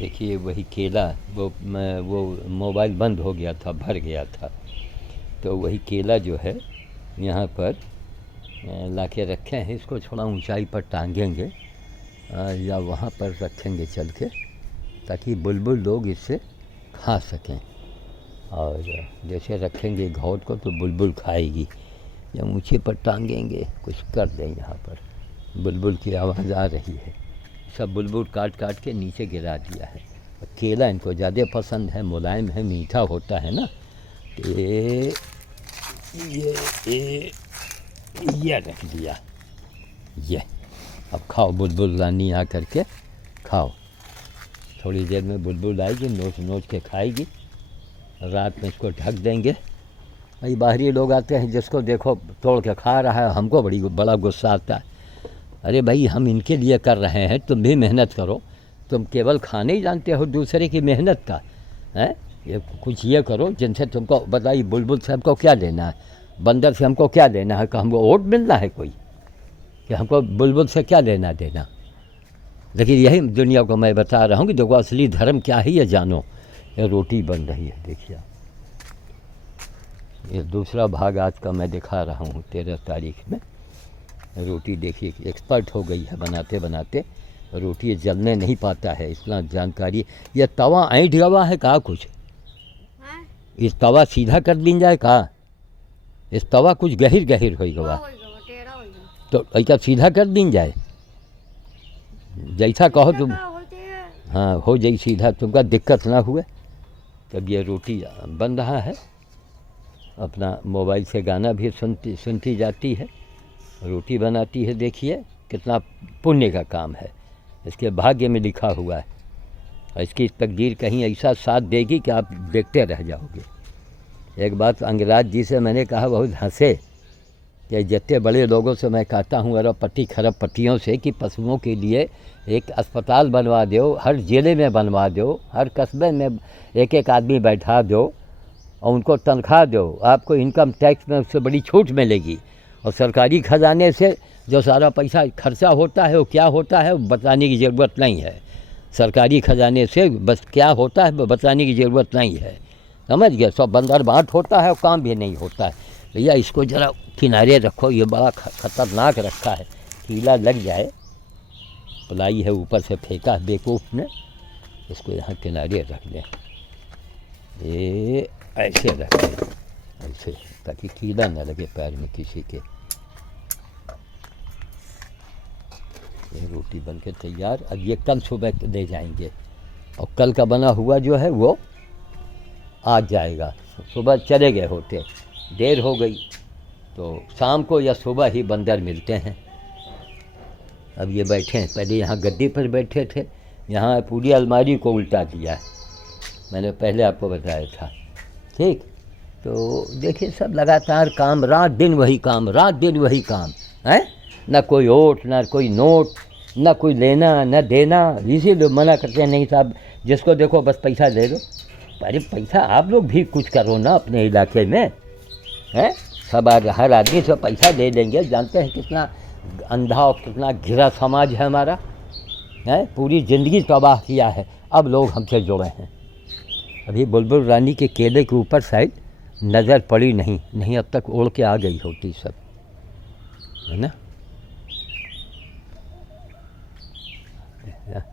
देखिए वही केला, वो मोबाइल बंद हो गया था, भर गया था, तो वही केला जो है यहाँ पर ला के रखे हैं। इसको थोड़ा ऊंचाई पर टांगेंगे या वहाँ पर रखेंगे चल के, ताकि बुलबुल लोग इससे खा सकें। और जैसे रखेंगे घोट को तो बुलबुल खाएगी, या ऊंचे पर टांगेंगे, कुछ कर दें। यहाँ पर बुलबुल की आवाज़ आ रही है, सब बुलबुल काट काट के नीचे गिरा दिया है। केला इनको ज़्यादा पसंद है, मुलायम है, मीठा होता है ना। ये रख दिया, ये अब खाओ बुलबुल रानी, आ करके खाओ। थोड़ी देर में बुलबुल आएगी, नोच नोच के खाएगी। रात में इसको ढक देंगे। भाई बाहरी लोग आते हैं, जिसको देखो तोड़ के खा रहा है, हमको बड़ा गुस्सा आता है। अरे भाई हम इनके लिए कर रहे हैं, तुम भी मेहनत करो। तुम केवल खाने ही जानते हो दूसरे की मेहनत का, हैं? ये कुछ ये करो जिनसे तुमको बताइए, बुलबुल से हमको क्या लेना है, बंदर से हमको क्या लेना है, कि हमको वोट मिलना है कोई, कि हमको बुलबुल से क्या लेना देना। लेकिन यही दुनिया को मैं बता रहा हूँ कि देखो असली धर्म क्या है, ये जानो। ये रोटी बन रही है, देखिए। ये दूसरा भाग आज का मैं दिखा रहा हूँ, 13 तारीख में। रोटी देखिए, एक्सपर्ट हो गई है बनाते बनाते। रोटी ये जलने नहीं पाता है, इतना जानकारी। यह तवा ऐंठ गवा है कहा कुछ, इस तवा सीधा कर दी जाए कहा, इस तवा कुछ गहिर गहिर हो गवा, तो ऐसा सीधा कर दी जाए, जैसा कहो तुम। हाँ हो जाए सीधा, तुमका दिक्कत ना हुए। तब ये रोटी बन रहा है, अपना मोबाइल से गाना भी सुनती जाती है, रोटी बनाती है। देखिए कितना पुण्य का काम है, इसके भाग्य में लिखा हुआ है। और इसकी तकदीर कहीं ऐसा साथ देगी कि आप देखते रह जाओगे। एक बात अंगराज जी से मैंने कहा, बहुत हंसे, कि जितने बड़े लोगों से मैं कहता हूँ अरबपति खरबपतियों से, कि पशुओं के लिए एक अस्पताल बनवा दो, हर ज़िले में बनवा दो, हर कस्बे में एक एक आदमी बैठा दो और उनको तनख्वाह दो, आपको इनकम टैक्स में उससे बड़ी छूट मिलेगी। और सरकारी ख़जाने से जो सारा पैसा खर्चा होता है वो क्या होता है वो बताने की ज़रूरत नहीं है। सरकारी ख़जाने से बस क्या होता है वो बताने की ज़रूरत नहीं है, समझ गए। सब बंदर बाँट होता है और काम भी नहीं होता है। भैया इसको ज़रा किनारे रखो, ये बड़ा ख़तरनाक रखा है, कीला लग जाए। पलाई है ऊपर से फेंका है बेवकूफ़ ने, इसको यहाँ किनारे रख दें। ये ऐसे रख दें, ऐसे, ताकि कीड़ा न लगे पैर में किसी के। ये रोटी बन के तैयार। अब ये कल सुबह ले जाएंगे, और कल का बना हुआ जो है वो आज जाएगा। सुबह चले गए होते, देर हो गई, तो शाम को या सुबह ही बंदर मिलते हैं। अब ये बैठे हैं, पहले यहाँ गद्दी पर बैठे थे, यहाँ पूरी अलमारी को उल्टा दिया है, मैंने पहले आपको बताया था, ठीक। तो देखिए सब लगातार काम, रात दिन वही काम, रात दिन वही काम है। ना कोई ओट, ना कोई नोट, ना कोई लेना ना देना। इसीलिए मना करते हैं, नहीं साहब जिसको देखो बस पैसा दे दो। अरे पैसा आप लोग भी कुछ करो ना अपने इलाके में, हैं? सब हर आदमी से पैसा दे देंगे। जानते हैं कितना अंधा और कितना घिरा समाज है हमारा, है? पूरी ज़िंदगी तबाह किया है, अब लोग हमसे जुड़े हैं। अभी बुलबुल रानी के केले के ऊपर शायद नज़र पड़ी नहीं अब तक उड़ के आ गई होती सब, है ना।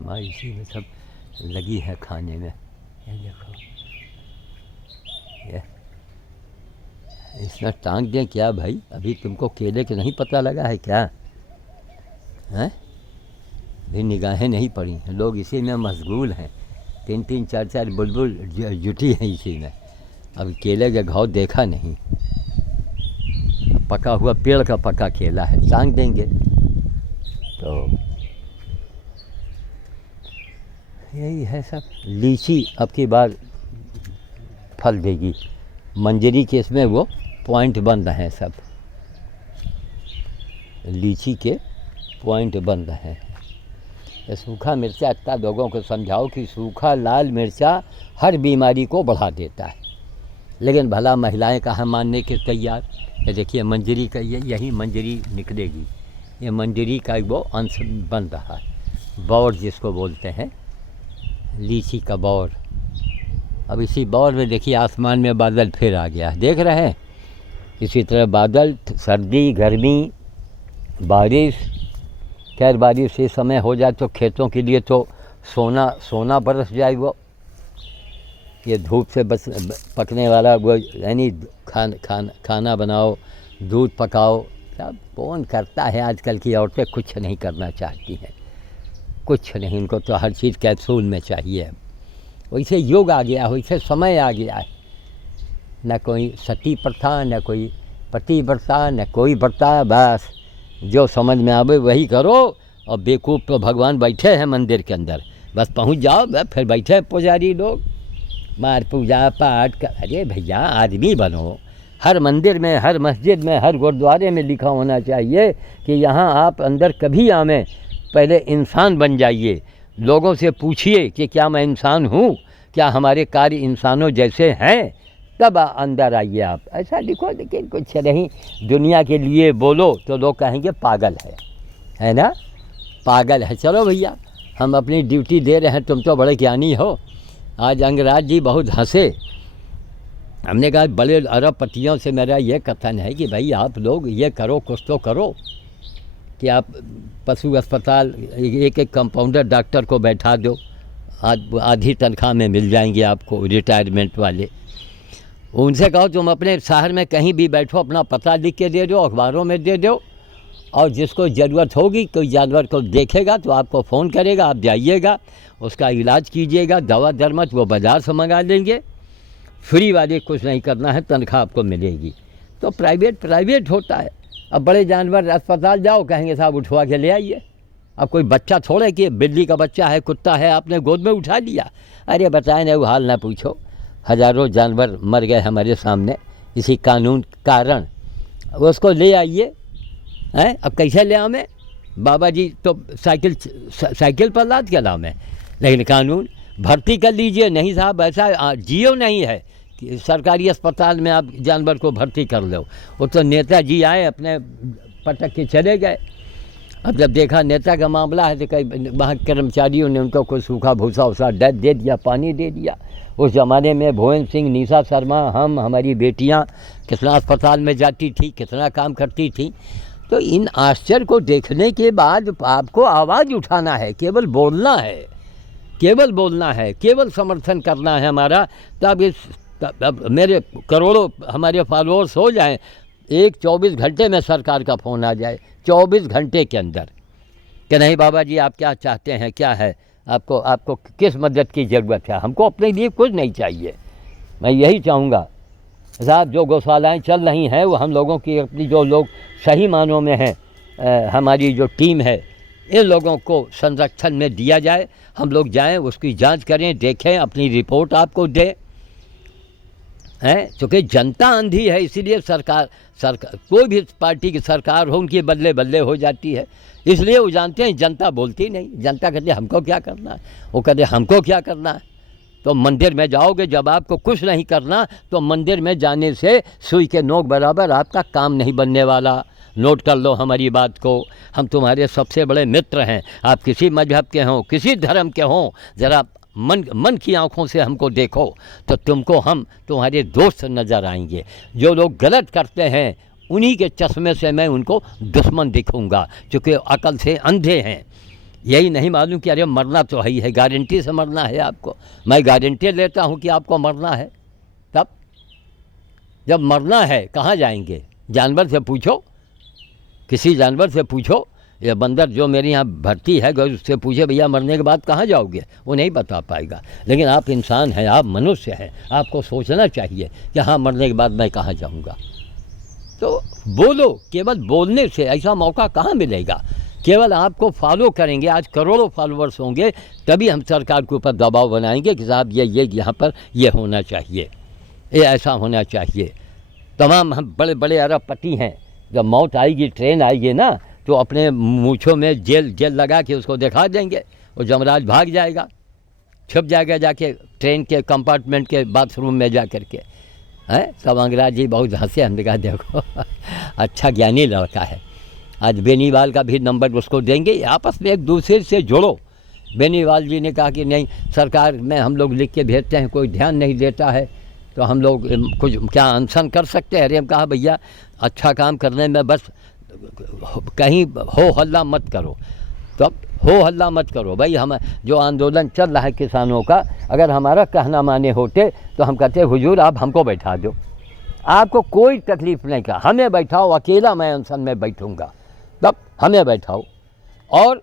माँ इसी में सब लगी है खाने में। ये देखो, ये इसमें टांग दें क्या भाई? अभी तुमको केले के नहीं पता लगा है क्या, हैं? भी निगाहें नहीं पड़ी हैं, लोग इसी में मशगूल हैं। 3-3 4-4 बुलबुल जुटी हैं इसी में। अब केले का घाव देखा नहीं, पका हुआ पेड़ का पका केला है, टांग देंगे। तो यही है सब। लीची अब की बार फल देगी, मंजरी के इसमें वो पॉइंट बन रहे हैं, सब लीची के पॉइंट बन रहे हैं। सूखा मिर्चा, इतना लोगों को समझाओ कि सूखा लाल मिर्चा हर बीमारी को बढ़ा देता है, लेकिन भला महिलाएं कहाँ मानने के तैयार। ये देखिए मंजरी का, यही मंजरी निकलेगी, ये मंजरी का वो अंश बन रहा है, बौर जिसको बोलते हैं, लीची का बौर। अब इसी बौर में देखिए आसमान में बादल फिर आ गया, देख रहे हैं। इसी तरह बादल, सर्दी, गर्मी, बारिश। खैर बारिश ये समय हो जाए तो खेतों के लिए तो सोना सोना बरस जाए। वो ये धूप से बस पकने वाला वो यानी खाना बनाओ, दूध पकाओ, सब कौन करता है। आजकल की औरतें कुछ नहीं करना चाहती हैं, कुछ नहीं, उनको तो हर चीज़ कैप्सूल में चाहिए। वैसे युग आ गया, वैसे समय आ गया है। न कोई सती प्रथा, न कोई पतिव्रता, न कोई व्रता, बस जो समझ में आवे वही करो। और बेवकूफ़ तो भगवान बैठे हैं मंदिर के अंदर, बस पहुंच जाओ, बस फिर बैठे हैं पुजारी लोग, मार पूजा पाठ कर। अरे भैया आदमी बनो। हर मंदिर में, हर मस्जिद में, हर गुरुद्वारे में लिखा होना चाहिए कि यहाँ आप अंदर कभी आवें, पहले इंसान बन जाइए। लोगों से पूछिए कि क्या मैं इंसान हूँ, क्या हमारे कार्य इंसानों जैसे हैं, तब अंदर आइए आप। ऐसा लिखो, लेकिन कुछ नहीं, दुनिया के लिए बोलो तो लोग कहेंगे पागल है ना, पागल है। चलो भैया हम अपनी ड्यूटी दे रहे हैं, तुम तो बड़े ज्ञानी हो। आज अंगराज जी बहुत हंसे। हमने कहा बड़े अरबपतियों से मेरा ये कथन है कि भाई आप लोग ये करो, कुछ तो करो कि आप पशु अस्पताल एक एक कंपाउंडर डॉक्टर को बैठा दो, आधी तनख्वाह में मिल जाएंगे आपको, रिटायरमेंट वाले। उनसे कहो तुम अपने शहर में कहीं भी बैठो, अपना पता लिख के दे दो, अखबारों में दे दो, और जिसको ज़रूरत होगी कोई जानवर को देखेगा तो आपको फ़ोन करेगा, आप जाइएगा, उसका इलाज कीजिएगा, दवा दरमत वो बाज़ार से मंगा लेंगे, फ्री वाले कुछ नहीं करना है, तनख्वाह आपको मिलेगी। तो प्राइवेट होता है। अब बड़े जानवर अस्पताल जाओ, कहेंगे साहब उठवा के ले आइए। अब कोई बच्चा थोड़े कि बिल्ली का बच्चा है, कुत्ता है, आपने गोद में उठा लिया। अरे बताए ना, वो हाल ना पूछो, हज़ारों जानवर मर गए हमारे सामने इसी कानून कारण। उसको ले आइए हैं। अब कैसे ले आवें? बाबा जी तो साइकिल पर लाद के लावें, लेकिन कानून भर्ती कर लीजिए। नहीं साहब ऐसा जियो नहीं है कि सरकारी अस्पताल में आप जानवर को भर्ती कर लो। वो तो नेताजी आए, अपने पटक के चले गए। अब जब देखा नेता का मामला है तो कई वहाँ कर्मचारियों ने उनको कोई सूखा भूसा उसा दे दिया, पानी दे दिया। उस ज़माने में भुवन सिंह, निशा शर्मा, हमारी बेटियाँ कितना अस्पताल में जाती थी, कितना काम करती थी। तो इन आश्चर्य को देखने के बाद आपको आवाज़ उठाना है, केवल बोलना है, केवल बोलना है, केवल समर्थन करना है हमारा। तब मेरे करोड़ों हमारे फॉलोअर्स हो जाएं, 24 घंटे में सरकार का फ़ोन आ जाए, 24 घंटे के अंदर, कि नहीं बाबा जी आप क्या चाहते हैं, क्या है आपको किस मदद की ज़रूरत है। हमको अपने लिए कुछ नहीं चाहिए। मैं यही चाहूँगा साहब, जो गौशालाएँ चल रही हैं वो हम लोगों की अपनी, जो लोग सही मानों में हैं, हमारी जो टीम है, इन लोगों को संरक्षण में दिया जाए। हम लोग जाएं, उसकी जांच करें, देखें, अपनी रिपोर्ट आपको दें हैं। क्योंकि जनता अंधी है, इसीलिए सरकार कोई भी पार्टी की सरकार हो उनकी बदले बदले हो जाती है। इसलिए वो जानते हैं जनता बोलती नहीं। जनता कहती है हमको क्या करना है, वो कहते हमको क्या करना है। तो मंदिर में जाओगे, जब आपको कुछ नहीं करना तो मंदिर में जाने से सुई के नोक बराबर आपका काम नहीं बनने वाला। नोट कर लो हमारी बात को, हम तुम्हारे सबसे बड़े मित्र हैं। आप किसी मजहब के हों, किसी धर्म के हों, ज़रा मन की आंखों से हमको देखो तो तुमको हम तुम्हारे दोस्त नज़र आएंगे। जो लोग गलत करते हैं उन्हीं के चश्मे से मैं उनको दुश्मन दिखूंगा, क्योंकि अकल से अंधे हैं। यही नहीं मालूम कि अरे मरना तो है ही है, गारंटी से मरना है आपको। मैं गारंटी लेता हूं कि आपको मरना है। तब जब मरना है कहाँ जाएंगे? जानवर से पूछो, किसी जानवर से पूछो। ये बंदर जो मेरे यहाँ भर्ती है, अगर उससे पूछे भैया मरने के बाद कहाँ जाओगे, वो नहीं बता पाएगा। लेकिन आप इंसान हैं, आप मनुष्य हैं, आपको सोचना चाहिए कि हाँ मरने के बाद मैं कहाँ जाऊँगा। तो बोलो, केवल बोलने से ऐसा मौका कहाँ मिलेगा। केवल आपको फॉलो करेंगे, आज करोड़ों फॉलोअर्स होंगे, तभी हम सरकार के ऊपर दबाव बनाएंगे कि साहब ये यहाँ पर ये होना चाहिए, ये ऐसा होना चाहिए। तमाम हम बड़े बड़े अरबपति हैं, जब मौत आएगी, ट्रेन आएगी ना, तो अपने मूँछों में जेल लगा के उसको दिखा देंगे। वो जमराज भाग जाएगा, छुप जाएगा जाके ट्रेन के कंपार्टमेंट के बाथरूम में जा कर के हैं। तब अंग्रेज जी बहुत हंसे। हमने कहा देखो अच्छा ज्ञानी लड़का है। आज बेनीवाल का भी नंबर उसको देंगे, आपस में एक दूसरे से जुड़ो, बेनीवाल जी ने कहा कि नहीं, सरकार में हम लोग लिख के भेजते हैं, कोई ध्यान नहीं देता है, तो हम लोग कुछ क्या अनशन कर सकते हैं? अरे हम कहा भैया अच्छा काम करने में बस कहीं हो हल्ला मत करो, तब हो हल्ला मत करो भाई। हम जो आंदोलन चल रहा है किसानों का, अगर हमारा कहना माने होते तो हम कहते हुजूर आप हमको बैठा दो, आपको कोई तकलीफ़ नहीं का, हमें बैठाओ, अकेला मैं अनशन में बैठूँगा, तब हमें बैठाओ। और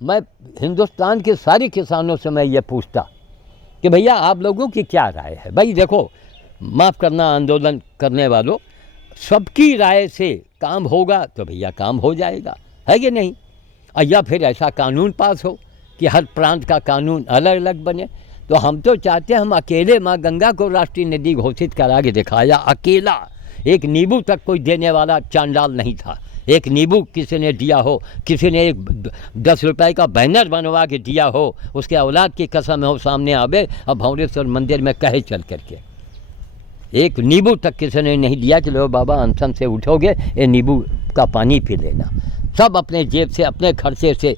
मैं हिंदुस्तान के सारे किसानों से मैं ये पूछता कि भैया आप लोगों की क्या राय है? भाई देखो, माफ़ करना आंदोलन करने वालों, सबकी राय से काम होगा तो भैया काम हो जाएगा, है कि नहीं? या फिर ऐसा कानून पास हो कि हर प्रांत का कानून अलग अलग बने। तो हम तो चाहते हैं, हम अकेले माँ गंगा को राष्ट्रीय नदी घोषित करा के दिखाया, अकेला, एक नींबू तक कोई देने वाला चांडाल नहीं था। एक नींबू किसी ने दिया हो, किसी ने एक 10 रुपए का बैनर बनवा के दिया हो, उसके औलाद की कसम हो सामने आवे और भंवरेश्वर मंदिर में कहे चल करके, एक नींबू तक किसी ने नहीं दिया कि लो बाबा अनशन से उठोगे ये नींबू का पानी पी लेना। सब अपने जेब से, अपने खर्चे से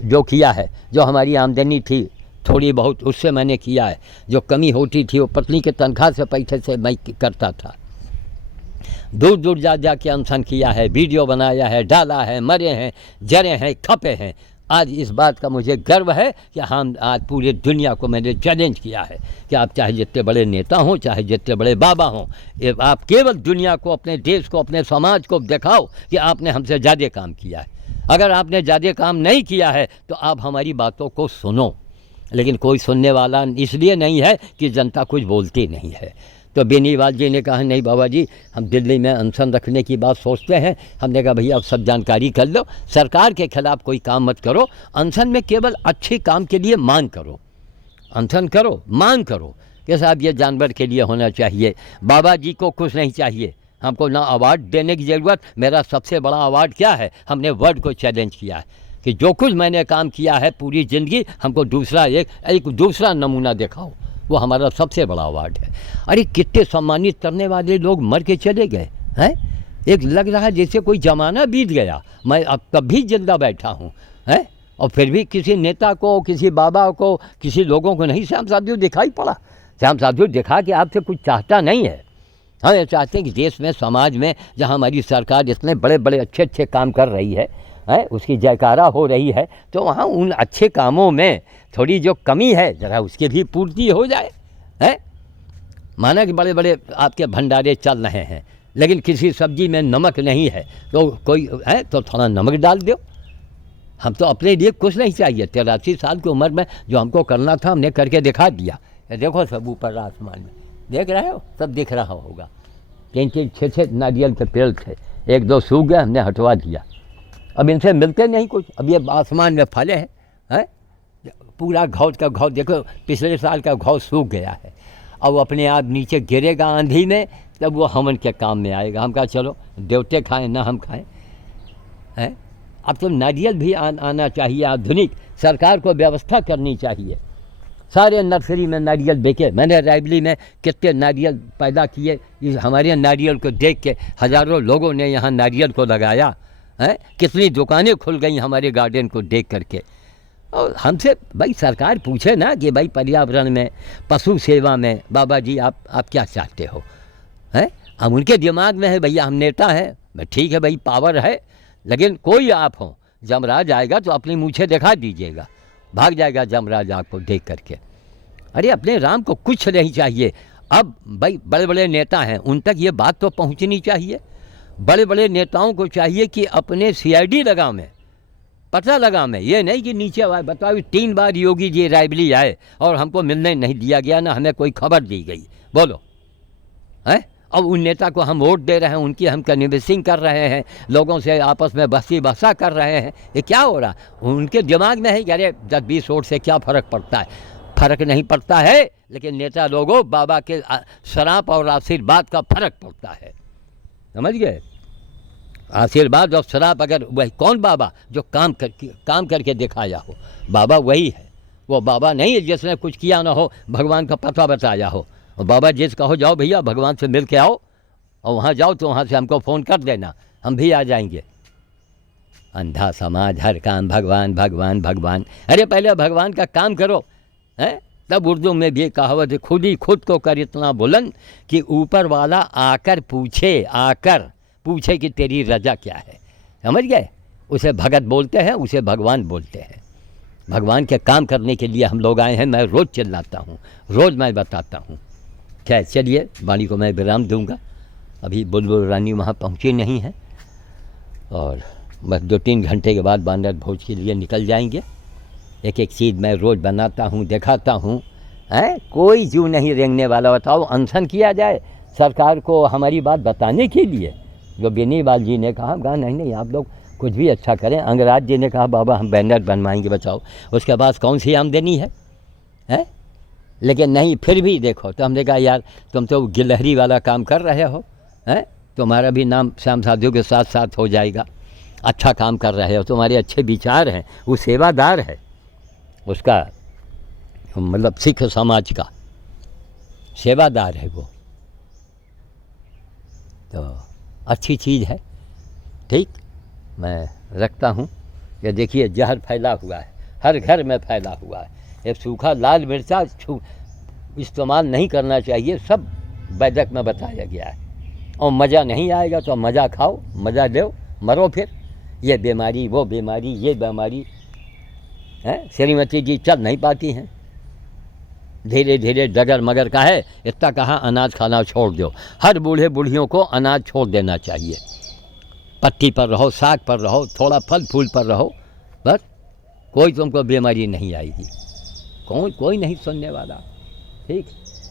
जो किया है, जो हमारी आमदनी थी थोड़ी बहुत उससे मैंने किया है, जो कमी होती थी वो पत्नी के तनख्वाह से पैसे से मैं करता था। दूर दूर जा जा के अनशन किया है, वीडियो बनाया है, डाला है, मरे हैं, जरे हैं, खपे हैं। आज इस बात का मुझे गर्व है कि हम आज पूरे दुनिया को मैंने चैलेंज किया है कि आप चाहे जितने बड़े नेता हों, चाहे जितने बड़े बाबा हों, आप केवल दुनिया को, अपने देश को, अपने समाज को दिखाओ कि आपने हमसे ज़्यादा काम किया है। अगर आपने ज़्यादा काम नहीं किया है तो आप हमारी बातों को सुनो, लेकिन कोई सुनने वाला इसलिए नहीं है कि जनता कुछ बोलती नहीं है। तो बेनीवाल जी ने कहा नहीं बाबा जी, हम दिल्ली में अनशन रखने की बात सोचते हैं। हमने कहा भैया अब सब जानकारी कर लो, सरकार के खिलाफ कोई काम मत करो, अनशन में केवल अच्छे काम के लिए मांग करो, अनशन करो, मांग करो कि साहब ये जानवर के लिए होना चाहिए। बाबा जी को कुछ नहीं चाहिए, हमको ना अवार्ड देने की ज़रूरत। मेरा सबसे बड़ा अवार्ड क्या है? हमने वर्ल्ड को चैलेंज किया है कि जो कुछ मैंने काम किया है पूरी ज़िंदगी, हमको दूसरा एक दूसरा नमूना दिखाओ, वो हमारा सबसे बड़ा अवार्ड है। अरे कितने सम्मानित करने वाले लोग मर के चले गए हैं। एक लग रहा है जैसे कोई ज़माना बीत गया, मैं अब तब भी जिंदा बैठा हूँ, हैं, और फिर भी किसी नेता को, किसी बाबा को, किसी लोगों को नहीं श्याम साधु दिखाई पड़ा। श्याम साधु दिखा कि आपसे कुछ चाहता नहीं है। हम ये चाहते हैं कि देश में, समाज में, जहाँ हमारी सरकार इतने बड़े बड़े अच्छे अच्छे काम कर रही है, उसकी जयकारा हो रही है, तो वहाँ उन अच्छे कामों में थोड़ी जो कमी है ज़रा उसकी भी पूर्ति हो जाए। है माना कि बड़े बड़े आपके भंडारे चल रहे हैं, लेकिन किसी सब्जी में नमक नहीं है तो कोई है तो थोड़ा नमक डाल दो। हम तो अपने लिए कुछ नहीं चाहिए। 83 साल की उम्र में जो हमको करना था हमने करके दिखा दिया। देखो सब ऊपर आसमान में देख रहे हो, सब दिख रहा होगा। 3-3, 6-6 नारियल के पेड़ थे, 1-2 सूख गए, हमने हटवा दिया। अब इनसे मिलते नहीं कुछ। अब ये आसमान में फले हैं, पूरा घाव का घाव देखो, पिछले साल का घाव सूख गया है। अब अपने आप नीचे गिरेगा आंधी में, तब वो हवन के काम में आएगा। हम कहा चलो देवते खाएं ना हम खाएं, हैं। अब तो नारियल भी आना चाहिए, आधुनिक सरकार को व्यवस्था करनी चाहिए। सारे नर्सरी में नारियल बेचे। मैंने रायबली में कितने नारियल पैदा किए, इस हमारे नारियल को देख के हज़ारों लोगों ने यहाँ नारियल को लगाया है। कितनी दुकानें खुल गई हमारे गार्डन को देख करके। और हमसे भाई सरकार पूछे ना कि भाई पर्यावरण में, पशु सेवा में बाबा जी आप क्या चाहते हो, हैं। अब उनके दिमाग में है भैया हम नेता हैं, ठीक है भाई पावर है, लेकिन कोई आप हो, जमराज आएगा तो अपनी मूछें दिखा दीजिएगा, भाग जाएगा जमराज आपको देख करके। अरे अपने राम को कुछ नहीं चाहिए। अब भाई बड़े बड़े नेता हैं, उन तक ये बात तो पहुंचनी चाहिए। बड़े बड़े नेताओं को चाहिए कि अपने CID लगा में, पता लगा में, ये नहीं कि नीचे आए। बताओ 3 बार योगी जी रायबली आए और हमको मिलने नहीं दिया गया, ना हमें कोई खबर दी गई। बोलो, है। अब उन नेता को हम वोट दे रहे हैं, उनकी हम कन्विंसिंग कर रहे हैं, लोगों से आपस में बहसी बहसा कर रहे हैं। ये क्या हो रहा? उनके दिमाग में है कि अरे 10-20 वोट से क्या फ़र्क पड़ता है। फ़र्क नहीं पड़ता है, लेकिन नेता लोगों बाबा के शराब और आशीर्वाद का फ़र्क पड़ता है, समझ गए। आशीर्वाद और शराब, अगर वही कौन बाबा जो काम करके दिखाया हो, बाबा वही है। वो बाबा नहीं है जिसने कुछ किया ना हो, भगवान का पता बताया हो। और बाबा जिस कहो जाओ भैया भगवान से मिल के आओ, और वहाँ जाओ तो वहाँ से हमको फ़ोन कर देना, हम भी आ जाएंगे। अंधा समाज, हर काम भगवान भगवान भगवान। अरे पहले भगवान का काम करो, हैं? तब उर्दू में भी कहावत है, खुद को कर इतना बुलंद कि ऊपर वाला आकर पूछे कि तेरी रजा क्या है। समझ गए? उसे भगत बोलते हैं, उसे भगवान बोलते हैं। भगवान के काम करने के लिए हम लोग आए हैं। मैं रोज़ चिल्लाता हूँ, रोज़ मैं बताता हूँ। खैर चलिए, वाणी को मैं विराम दूंगा। अभी बुलबुल रानी वहाँ पहुँची नहीं है और बस 2-3 घंटे के बाद बानर भोज के लिए निकल जाएंगे। एक एक चीज़ मैं रोज़ बनाता हूँ, दिखाता हूँ। हैं? कोई जू नहीं रेंगने वाला। बताओ, अनशन किया जाए सरकार को हमारी बात बताने के लिए? जो बेनीवाल जी ने कहा, नहीं आप लोग कुछ भी अच्छा करें। अंगराज जी ने कहा बाबा हम बैनर बनवाएंगे, बचाओ। उसके पास कौन सी आमदनी है? हैं? लेकिन नहीं, फिर भी देखो, तो हमने कहा यार तुम तो गिलहरी वाला काम कर रहे हो, हैं? तुम्हारा भी नाम श्याम साधु के साथ साथ हो जाएगा। अच्छा काम कर रहे हो, तुम्हारे अच्छे विचार हैं। वो सेवादार है, उसका मतलब सिख समाज का सेवादार है वो, तो अच्छी चीज़ है। ठीक, मैं रखता हूँ। ये देखिए जहर फैला हुआ है, हर घर में फैला हुआ है। ये सूखा लाल मिर्चा इस्तेमाल नहीं करना चाहिए, सब वैदिक में बताया गया है। और मज़ा नहीं आएगा तो मज़ा खाओ, मज़ा दो, मरो फिर। ये बीमारी, वो बीमारी, ये बीमारी है। श्रीमती जी चल नहीं पाती हैं, धीरे धीरे डगर मगर का है। इतना कहा अनाज खाना छोड़ दो। हर बूढ़े बूढ़ियों को अनाज छोड़ देना चाहिए। पत्ती पर रहो, साग पर रहो, थोड़ा फल फूल पर रहो, बस कोई तुमको बीमारी नहीं आएगी। कोई नहीं सुनने वाला। ठीक,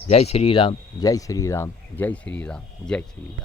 जय श्री राम, जय श्री राम, जय श्री राम, जय श्री राम।